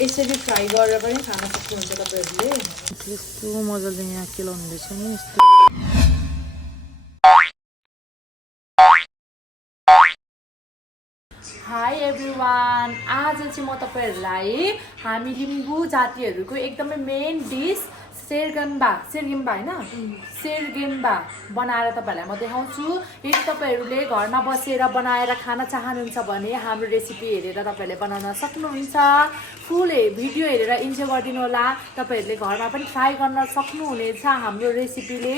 यसरी फ्राई गरेर पनि खान सक्नुहुन्छ तपाईहरुले यस्तो मजाले यहाँ केलाउनु हुँदैछ नि यस्तो हाई एभ्रीवान आज चाहिँ म तपाईहरुलाई हामी लिम्बू जातिहरुको एकदमै मेन डिश सेरगेम्बा हैन सेरगेम्बा बनाएर तपाईहरुलाई म देखाउँछु यदि तपाईहरुले घरमा बसेर बनाएर खान चाहनुहुन्छ भने हाम्रो रेसिपी हेरेर तपाईहरुले बनाउन सक्नुहुन्छ फुल भिडियो हेरेर इन्जोय गरिदिनु होला तपाईहरुले घरमा पनि ट्राई गर्न सक्नुहुनेछ हाम्रो रेसिपीले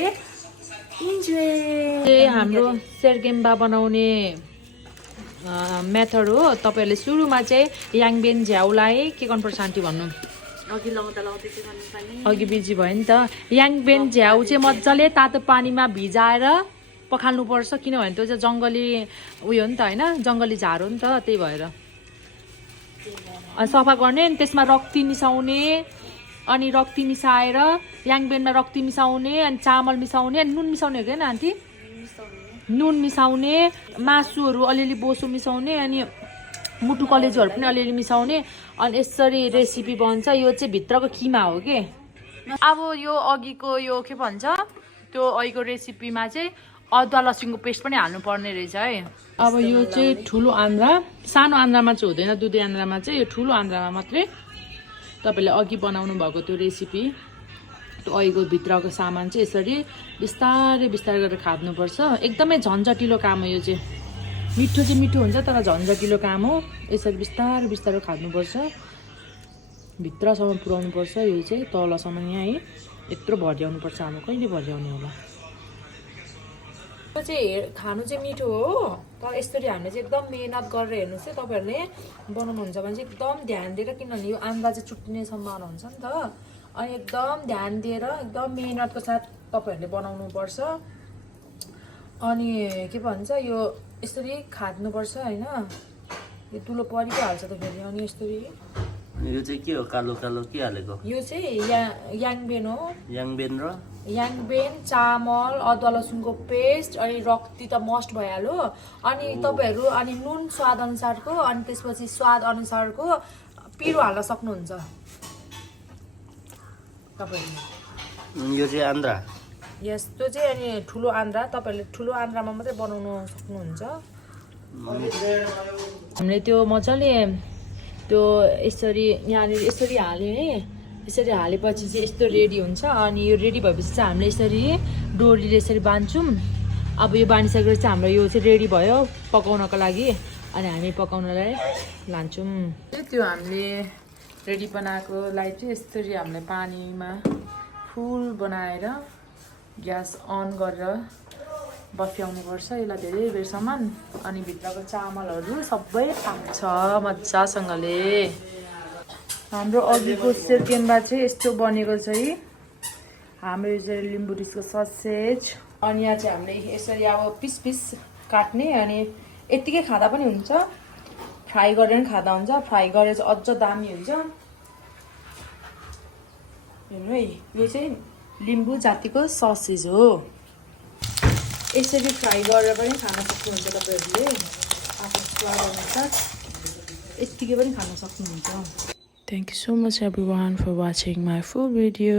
इन्जोय हाम्रो सेरगेम्बा बनाउने मेथड हो तपाईहरुले सुरुमा चाहिँ याङबेन झ्याउलाई के गर्नुपर्छ आन्टी भन्नु अघि बिजी भयो नि त याङबेन झ्याउ चाहिँ मजाले तातो पानीमा भिजाएर पखाल्नु पर्छ किनभने त्यो चाहिँ जंगली उयो हो नि त हैन जंगली झार हो नि त त्यही भएर अनि सफा गर्ने अनि त्यसमा रक्ती मिसाउने अनि रक्ती मिसाएर याङबेनमा रक्ती मिसाउने अनि चामल मिसाउने अनि नुन मिसाउने हो हैन आन्टी नुन मिसाउने मासुहरु अलिअलि बोसो मिसाउने अनि मुटु कलेजहरु पनि अलिअलि मिसाउने अनि यसरी रेसिपी बन्छ यो चाहिँ भित्रको किमा हो के अब यो अघिको यो के भन्छ त्यो अघिको रेसिपीमा चाहिँ अदुवा लसुनको पेस्ट पनि हाल्नु पर्ने रहेछ है अब यो चाहिँ ठुलो आन्द्रा सानो आन्द्रामा चाहिँ हुँदैन दुधे आन्द्रामा चाहिँ यो ठुलो आन्द्रामा मात्रै तपाईले अघि बनाउनु भएको त्यो रेसिपी त्यो अघिको भित्रको सामान चाहिँ यसरी बिस्तारै बिस्तारै गरेर खाद्नु पर्छ एकदमै झन्झटिलो काम हो यो चाहिँ मिठो चाहिँ मिठो हुन्छ तर झन्झटिलो काम हो यसरी बिस्तारै बिस्तारै खाद्नुपर्छ भित्रसम्म पुर्याउनु पर्छ यो चाहिँ तलसम्म यहाँ है यत्रो भर्याउनु पर्छ हाम्रो कहिले भर्याउने होला यो चाहिँ खानु चाहिँ मिठो हो तर यसरी हामीले चाहिँ एकदम मेहनत गरेर हेर्नुस् है तपाईहरुले बनाउनुहुन्छ भने चाहिँ एकदम ध्यान दिएर किनभने यो आन्द्रा चाहिँ चुट्टिने सम्भावना हुन्छ नि त अनि एकदम ध्यान दिएर एकदम मेहनतको साथ तपाईहरुले बनाउनु पर्छ अनि के भन्छ यो यसरी खाद्नु पर्छ हैन यो दुलो परि पो हाल्छ त फेरि अनि यसरी यो चाहिँ के हो कालो कालो के हालेको यो चाहिँ याङबेन हो याङबेन चामल अदुवा लसुनको पेस्ट अनि रक्ती त मस्ट भइहाल्यो अनि तपाईहरु अनि नुन स्वाद अनुसारको अनि त्यसपछि स्वाद अनुसारको पिरो हाल्न सक्नुहुन्छ तपाईहरुले यो चाहिँ आन्द्रा यस्तो चाहिँ अनि ठुलो आन्द्रा तपाईहरुले ठुलो आन्द्रामा मात्रै बनाउन सक्नुहुन्छ हामीले त्यो मजाले त्यो यसरी यहाँनिर यसरी हाल्यो है यसरी हालेपछि चाहिँ यस्तो रेडी हुन्छ अनि यो रेडी भएपछि चाहिँ हामीले यसरी डोरीले यसरी बाँध्छौँ अब यो बाँधिसकेपछि चाहिँ हाम्रो यो चाहिँ रेडी भयो पकाउनको लागि अनि हामी पकाउनलाई लान्छौँ त्यो हामीले रेडी बनाएकोलाई चाहिँ यसरी हामीले पानीमा फुल बनाएर ग्यास अन गरेर बफ्याउनु पर्छ यसलाई धेरै बेरसम्म अनि भित्रको चामलहरु सबै पाक्छ मज्जासँगले हाम्रो अघिको सेरगेम्बा चाहिँ यस्तो बनेको छ है हाम्रो यो चाहिँ लिम्बू डिसको ससेज अनि यहाँ चाहिँ हामीले यसरी अब पिस पिस काट्ने अनि यतिकै खादा पनि हुन्छ फ्राई गरेर पनि खादा हुन्छ फ्राई गरेर चाहिँ अझ दामी हुन्छ हेर्नु है यो चाहिँ लिम्बू जातिको ससेज हो यसरी फ्राई गरेर पनि खान सक्नुहुन्छ तपाईहरुले आफ्नो स्वाद अनुसार यतिकै पनि खान सक्नुहुन्छ Thank you so much everyone for watching my full video.